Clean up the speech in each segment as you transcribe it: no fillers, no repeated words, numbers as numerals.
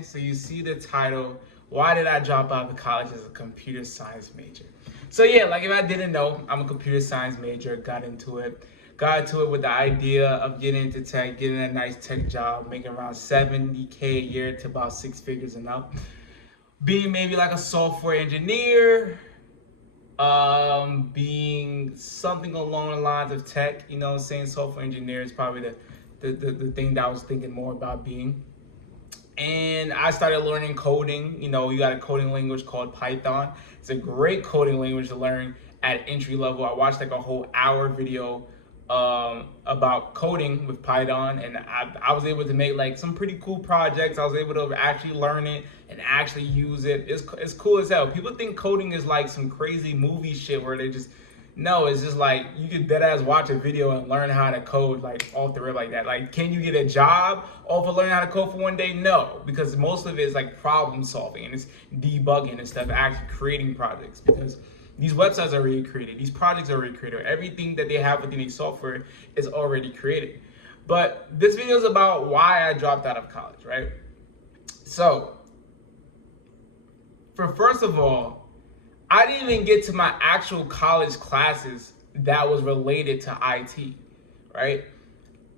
Okay, so you see the title, why did I drop out of college as a computer science major? So yeah, like if I didn't know, I'm a computer science major, got into it with the idea of getting into tech, getting a nice tech job, making around 70K a year to about 6 figures and up. Being maybe like a software engineer, being something along the lines of tech, you know, saying software engineer is probably the thing that I was thinking more about being. And I started learning coding. You know, you got a coding language called Python. It's a great coding language to learn at entry level. I watched like a whole hour video about coding with Python, and I was able to make like some pretty cool projects. I was able to actually learn it and actually use it. It's cool as hell. People think coding is like some crazy movie shit where they just, no, it's just like you can deadass watch a video and learn how to code like off the rip like that. Like, can you get a job off of learning how to code for one day? No, because most of it is like problem solving and it's debugging and stuff, actually creating projects, because these websites are already created, these projects are already created, everything that they have within the software is already created. But this video is about why I dropped out of college, right? So, first of all, I didn't even get to my actual college classes that was related to IT, right?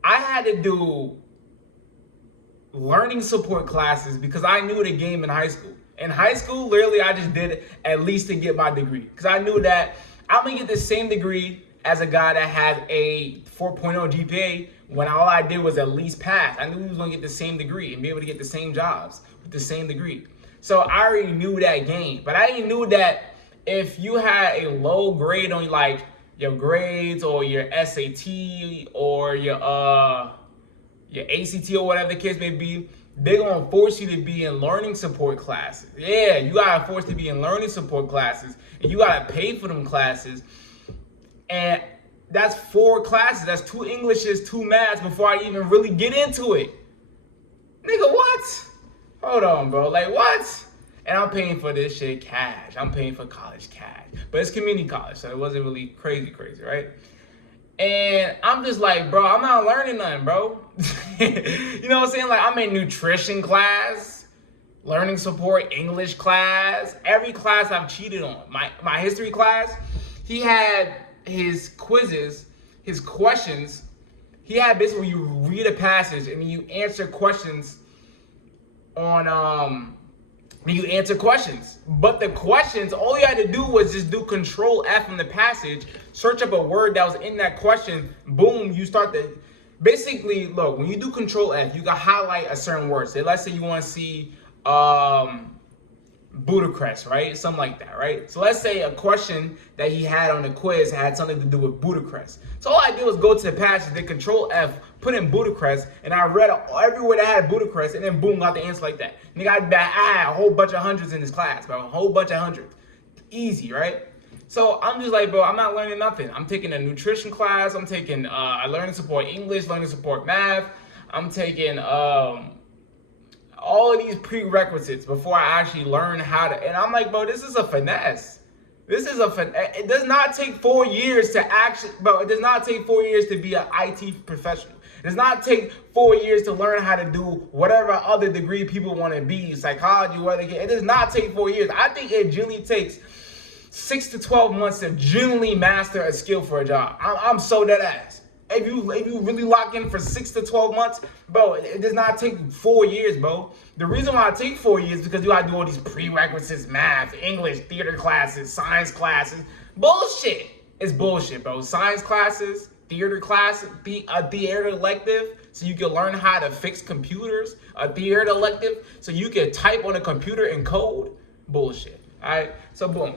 I had to do learning support classes because I knew the game in high school. In high school, literally, I just did it at least to get my degree, because I knew that I'm gonna get the same degree as a guy that had a 4.0 GPA when all I did was at least pass. I knew we was gonna get the same degree and be able to get the same jobs with the same degree. So I already knew that game, but I didn't knew that if you had a low grade on like your grades or your SAT or your ACT or whatever the case may be, they're gonna force you to be in learning support classes. Yeah, you gotta force to be in learning support classes, and you gotta pay for them classes. And that's 4 classes. That's 2 Englishes, 2 maths before I even really get into it. Nigga, what? Hold on, bro. Like, what? And I'm paying for this shit cash. I'm paying for college cash. But it's community college, so it wasn't really crazy, right? And I'm just like, bro, I'm not learning nothing, bro. You know what I'm saying? Like, I'm in nutrition class, learning support, English class, every class I've cheated on. My history class, he had his quizzes, his questions. He had basically you read a passage and you answer questions on you answer questions. But the questions, all you had to do was just do Control F from the passage, search up a word that was in that question, boom, you start to basically look, when you do Control F, you can highlight a certain word. Say, let's say you want to see Budapest, right? Something like that, right? So let's say a question that he had on the quiz had something to do with Budapest. So all I did was go to the passage, then Control F, put in Budapest, and I read everywhere that had Budapest, and then boom, got the answer like that. Nigga, I had a whole bunch of hundreds in this class, bro. A whole bunch of hundreds. Easy, right? So I'm just like, bro, I'm not learning nothing. I'm taking a nutrition class. I'm taking learning support English, learning support math. I'm taking all of these prerequisites before I actually learn how to. And I'm like, bro, this is a finesse. This is a finesse. It does not take 4 years to actually, bro, it does not take 4 years to be an IT professional. It does not take 4 years to learn how to do whatever other degree people want to be, psychology, whatever. It does not take 4 years. I think it generally takes 6 to 12 months to genuinely master a skill for a job. I'm so dead ass. If you really lock in for 6 to 12 months, bro, it does not take 4 years, bro. The reason why it takes 4 years is because you gotta do all these prerequisites, math, English, theater classes, science classes. Bullshit. It's bullshit, bro. Science classes, theater classes, a theater elective, so you can learn how to fix computers. A theater elective, so you can type on a computer and code. Bullshit. All right. So boom.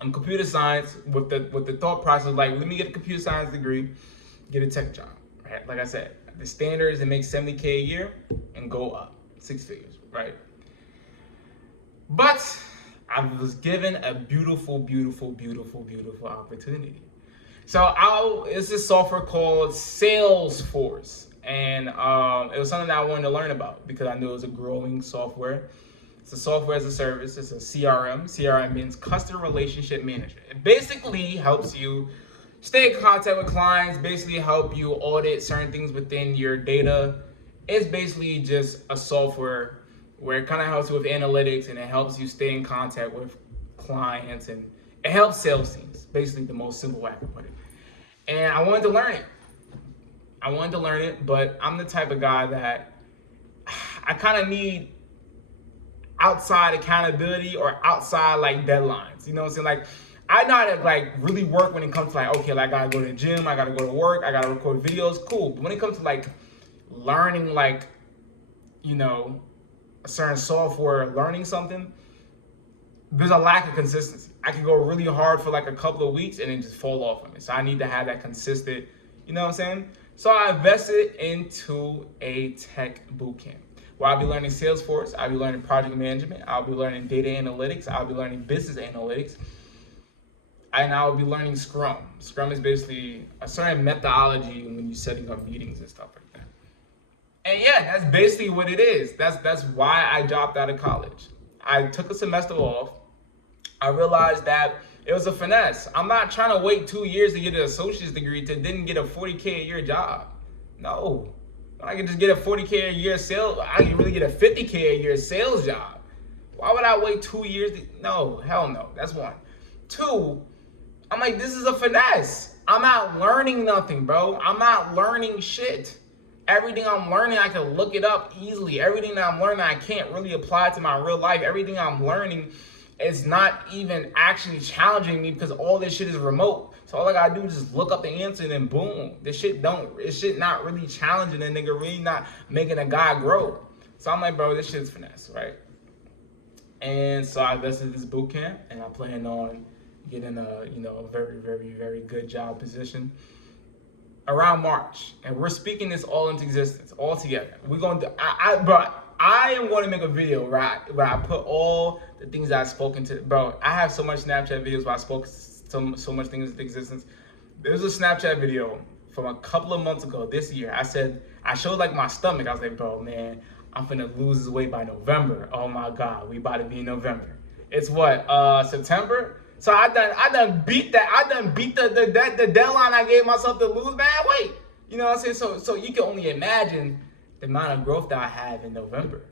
I'm computer science with the thought process like, let me get a computer science degree, get a tech job, right? Like I said, the standard is to make 70K a year and go up 6 figures, right? But I was given a beautiful, beautiful, beautiful, beautiful opportunity. So it's this software called Salesforce, and it was something that I wanted to learn about because I knew it was a growing software. It's a software as a service. It's a CRM. CRM means customer relationship management. It basically helps you stay in contact with clients, basically help you audit certain things within your data. It's basically just a software where it kind of helps you with analytics and it helps you stay in contact with clients and it helps sales teams. Basically, the most simple way I can put it. And I wanted to learn it. But I'm the type of guy that I kind of need outside accountability or outside like deadlines. You know what I'm saying? Like, I know how to like really work when it comes to like, okay, like I gotta go to the gym, I gotta go to work, I gotta record videos, cool. But when it comes to like learning, like, you know, a certain software, learning something, there's a lack of consistency. I can go really hard for like a couple of weeks and then just fall off on it. So I need to have that consistent, you know what I'm saying? So I invested into a tech bootcamp where I'll be learning Salesforce, I'll be learning project management, I'll be learning data analytics, I'll be learning business analytics, and I'll be learning Scrum. Scrum is basically a certain methodology when you're setting up meetings and stuff like that. And yeah, that's basically what it is. That's why I dropped out of college. I took a semester off. I realized that it was a finesse. I'm not trying to wait 2 years to get an associate's degree to then get a $40K a year job. No. I can just get a $40K a year sales. I can really get a $50K a year sales job. Why would I wait 2 years? No, hell no. That's one. Two, I'm like, this is a finesse. I'm not learning nothing, bro. I'm not learning shit. Everything I'm learning, I can look it up easily. Everything that I'm learning, I can't really apply to my real life. Everything I'm learning is not even actually challenging me because all this shit is remote. So all I gotta do is just look up the answer and then boom. This shit not really challenging a nigga, really not making a guy grow. So I'm like, bro, this shit's finesse, right? And so I invested in this boot camp and I plan on getting a, you know, a very, very, very good job position around March. And we're speaking this all into existence, all together. We're going to, I am going to make a video, right, where I put all the things that I've spoken to. Bro, I have so much Snapchat videos where I spoke so much things into existence. There was a Snapchat video from a couple of months ago this year. I showed like my stomach. I was like, bro, man, I'm finna lose this weight by November. Oh my God, we about to be in November. It's what, September? So I done beat that. I done beat the deadline I gave myself to lose bad weight. You know what I'm saying? So you can only imagine the amount of growth that I have in November,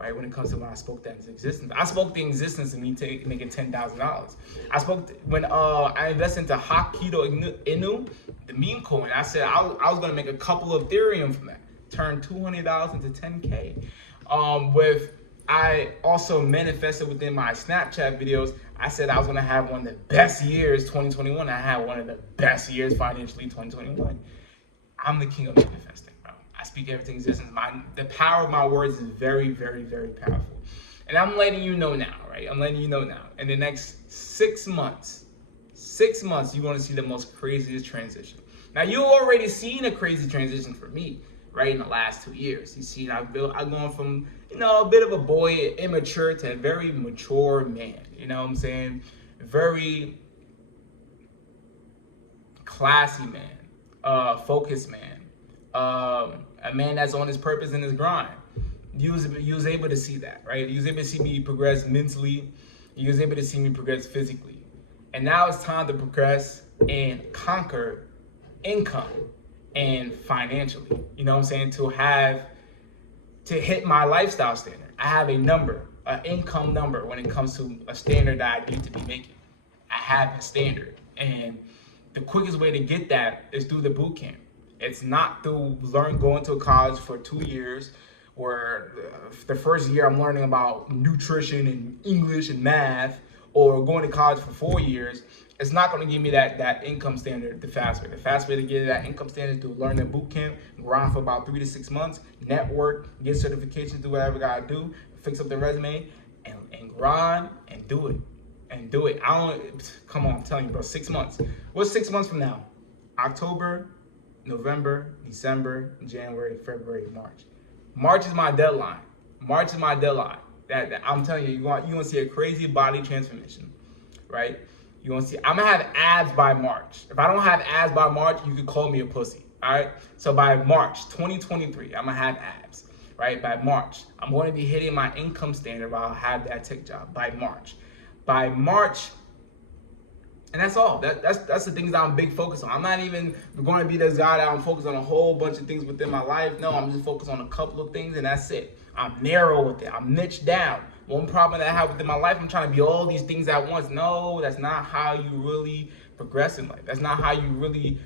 right? When it comes to when I spoke that into existence. I spoke the existence of me making $10,000. I spoke when I invested into Hokkaido Inu, the meme coin. I said I was gonna make a couple of Ethereum from that. Turn $200 into 10K. I also manifested within my Snapchat videos. I said I was gonna have one of the best years, 2021. I had one of the best years financially, 2021. I'm the king of manifesting, bro. I speak everything existence. The power of my words is very, very, very powerful. And I'm letting you know now, right? I'm letting you know now. In the next 6 months, you're gonna see the most craziest transition. Now, you've already seen a crazy transition for me, right? In the last 2 years. You see, I've gone from, you know, a bit of a boy, immature, to a very mature man. You know what I'm saying? Very classy man, focused man, a man that's on his purpose and his grind. You was able to see that, right? You was able to see me progress mentally. You was able to see me progress physically. And now it's time to progress and conquer income and financially. You know what I'm saying? To hit my lifestyle standard. I have a number, an income number when it comes to a standard that I need to be making. I have a standard. And the quickest way to get that is through the boot camp. It's not through going to college for 2 years where the first year I'm learning about nutrition and English and math, or going to college for 4 years. It's not going to give me that income standard the fast way. The fast way to get that income standard is to learn the boot camp, grind for about 3 to 6 months, network, get certifications, do whatever I got to do, fix up the resume, and grind and do it. And do it. Come on, I'm telling you, bro, 6 months. What's 6 months from now? October, November, December, January, February, March. March is my deadline. That I'm telling you, you're going to see a crazy body transformation, right? You're going to see, I'm going to have abs by March. If I don't have abs by March, you could call me a pussy, all right? So by March 2023, I'm going to have abs, right? By March, I'm going to be hitting my income standard while I have that tech job by March. By March, and that's all. That's the things that I'm big focused on. I'm not even going to be this guy that I'm focused on a whole bunch of things within my life. No, I'm just focused on a couple of things, and that's it. I'm narrow with it. I'm niched down. One problem that I have within my life, I'm trying to be all these things at once. No, that's not how you really progress in life. That's not how you really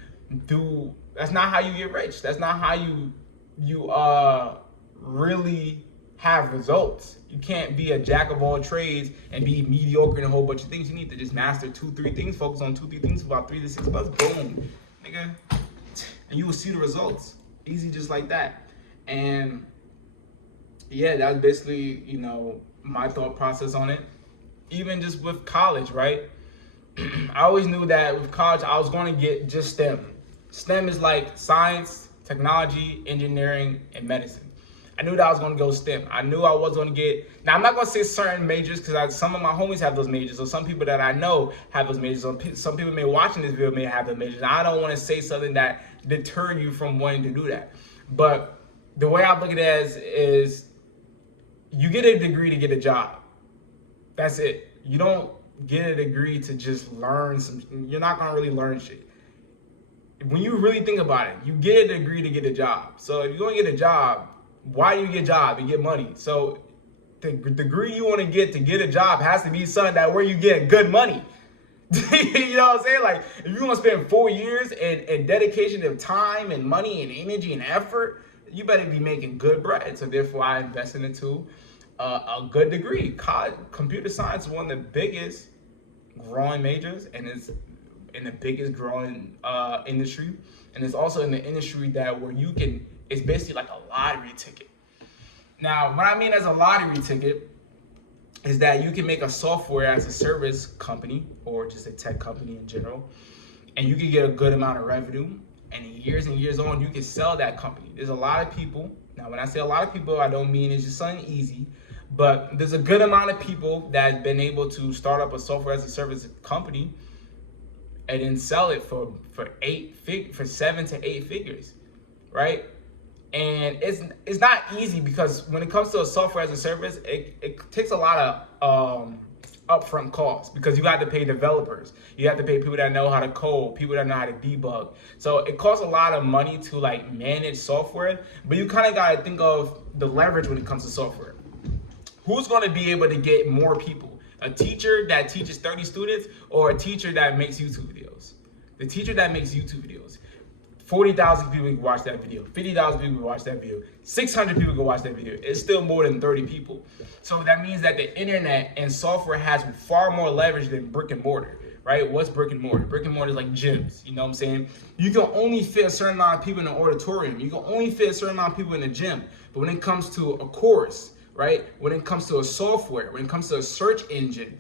do. That's not how you get rich. That's not how you really have results. You can't be a jack of all trades and be mediocre in a whole bunch of things. You need to just master 2-3 things, focus on 2-3 things for about 3 to 6 months. Boom, nigga, and you will see the results. Easy, just like that. And yeah, that's basically, my thought process on it. Even just with college, right? I always knew that with college, I was going to get just STEM. STEM is like science, technology, engineering, and medicine. I knew that I was going to go STEM. I knew I was going to get... Now, I'm not going to say certain majors because some of my homies have those majors. So some people that I know have those majors. Some people may watching this video may have those majors. I don't want to say something that deter you from wanting to do that. But the way I look at it is you get a degree to get a job. That's it. You don't get a degree to just learn you're not going to really learn shit. When you really think about it, you get a degree to get a job. So if you're going to get a job, why do you get a job? You get money. So the degree you want to get a job has to be something that where you get good money. You know what I'm saying? Like, if you want to spend 4 years and dedication of time and money and energy and effort, you better be making good bread. So therefore, I invested into a good degree. Computer science is one of the biggest growing majors, and it's in the biggest growing industry. And it's also in the industry that where you can, it's basically like a lottery ticket. Now, what I mean as a lottery ticket is that you can make a software as a service company or just a tech company in general, and you can get a good amount of revenue. And years on, you can sell that company. There's a lot of people. Now, when I say a lot of people, I don't mean it's just something easy, but there's a good amount of people that have been able to start up a software as a service company and then sell it for 7 to 8 figures, right? And it's not easy because when it comes to a software as a service, it takes a lot of upfront costs because you got to pay developers, you have to pay people that know how to code, people that know how to debug. So it costs a lot of money to like manage software, but you kind of got to think of the leverage when it comes to software. Who's going to be able to get more people? A teacher that teaches 30 students or a teacher that makes YouTube videos? The teacher that makes YouTube videos. 40,000 people can watch that video. 50,000 people can watch that video. 600 people can watch that video. It's still more than 30 people. So that means that the internet and software has far more leverage than brick and mortar, right? What's brick and mortar? Brick and mortar is like gyms, you know what I'm saying? You can only fit a certain amount of people in an auditorium. You can only fit a certain amount of people in a gym. But when it comes to a course, right? When it comes to a software, when it comes to a search engine,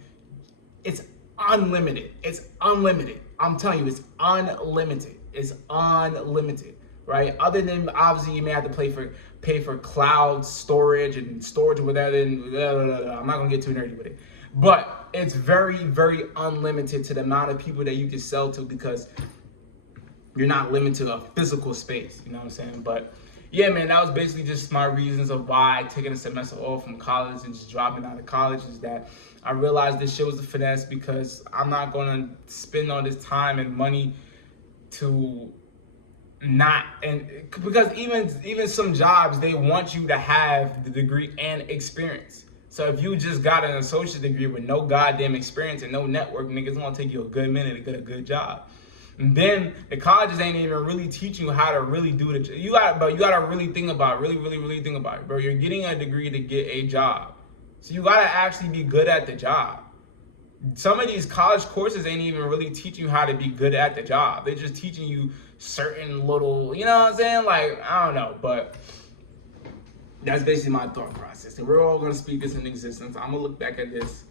it's unlimited. It's unlimited. I'm telling you, it's unlimited. It's unlimited, right? Other than obviously you may have to pay for cloud storage and storage or whatever. I'm not gonna get too nerdy with it, but it's very, very unlimited to the amount of people that you can sell to because you're not limited to a physical space. You know what I'm saying? But yeah, man, that was basically just my reasons of why taking a semester off from college and just dropping out of college is that I realized this shit was a finesse because I'm not gonna spend all this time and money to not, and because even some jobs, they want you to have the degree and experience. So if you just got an associate degree with no goddamn experience and no network, nigga, it's gonna take you a good minute to get a good job. And then the colleges ain't even really teaching you how to really do it. You gotta really think about it, really think about it, bro. You're getting a degree to get a job. So you gotta actually be good at the job. Some of these college courses ain't even really teaching you how to be good at the job. They're just teaching you certain little, you know what I'm saying? Like, I don't know, but that's basically my thought process. And we're all gonna speak this into existence. I'm gonna look back at this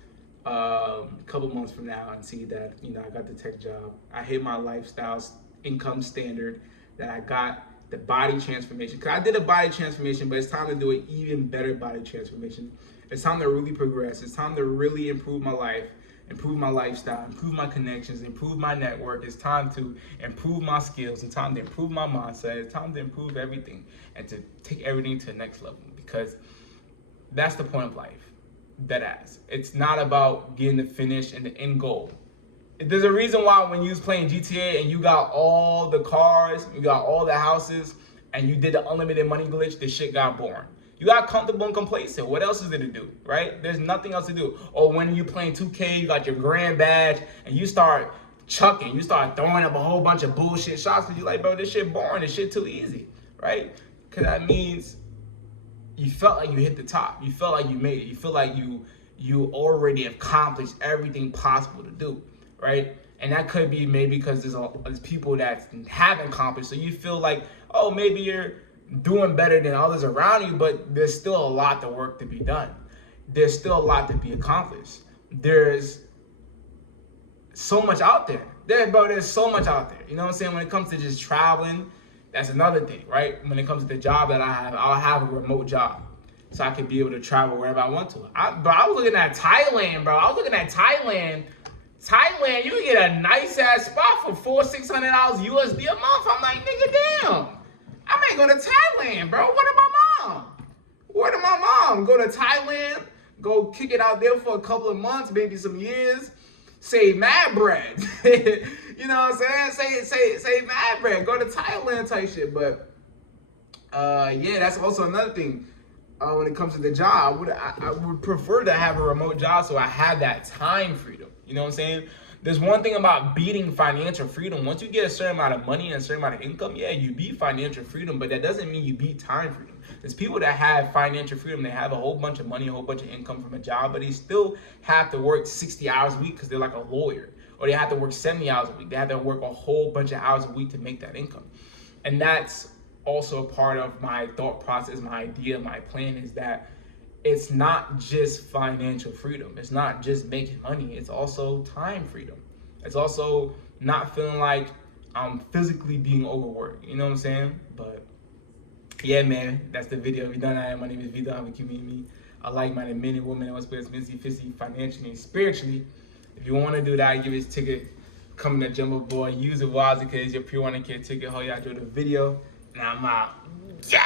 a couple months from now and see that, I got the tech job. I hit my lifestyle income standard, that I got the body transformation. Cause I did a body transformation, but it's time to do an even better body transformation. It's time to really progress. It's time to really improve my life, improve my lifestyle, improve my connections, improve my network. It's time to improve my skills. It's time to improve my mindset. It's time to improve everything and to take everything to the next level, because that's the point of life. Deadass. It's not about getting the finish and the end goal. There's a reason why when you was playing GTA and you got all the cars, you got all the houses, and you did the unlimited money glitch, the shit got boring. You got comfortable and complacent. What else is there to do, right? There's nothing else to do. Or when you playing 2K, you got your grand badge, and you start chucking, you start throwing up a whole bunch of bullshit shots because you're like, bro, this shit boring, this shit too easy, right? Because that means you felt like you hit the top. You felt like you made it. You feel like you already accomplished everything possible to do, right? And that could be maybe because there's people that haven't accomplished. So you feel like, oh, maybe you're doing better than others around you, but there's still a lot of work to be done. There's still a lot to be accomplished. There's so much out there. There's so much out there. You know what I'm saying? When it comes to just traveling, that's another thing, right? When it comes to the job that I have, I'll have a remote job. So I can be able to travel wherever I want to. But I was looking at Thailand, bro. I was looking at Thailand. Thailand, you can get a nice ass spot for $400-600 USD a month. I'm like, nigga, damn. I might go to Thailand, bro. Where did my mom? Go to Thailand, go kick it out there for a couple of months, maybe some years. Save mad bread. You know what I'm saying? Save mad bread. Go to Thailand type shit. But yeah, that's also another thing. When it comes to the job, I would prefer to have a remote job so I have that time freedom. You know what I'm saying? There's one thing about beating financial freedom. Once you get a certain amount of money and a certain amount of income, yeah, you beat financial freedom, but that doesn't mean you beat time freedom. There's people that have financial freedom. They have a whole bunch of money, a whole bunch of income from a job, but they still have to work 60 hours a week because they're like a lawyer. Or they have to work 70 hours a week. They have to work a whole bunch of hours a week to make that income. And that's also a part of my thought process, my idea, my plan is that it's not just financial freedom. It's not just making money. It's also time freedom. It's also not feeling like I'm physically being overworked. You know what I'm saying? But yeah, man, that's the video. If you don't know, my name is vDunkk. You meet me. I like my men and women that was physically, financially, and spiritually. If you want to do that, give us a ticket. Come to Jumbo Boy. Use it wisely because your pure 100K ticket. Hope y'all enjoyed the video. And I'm out. Yeah!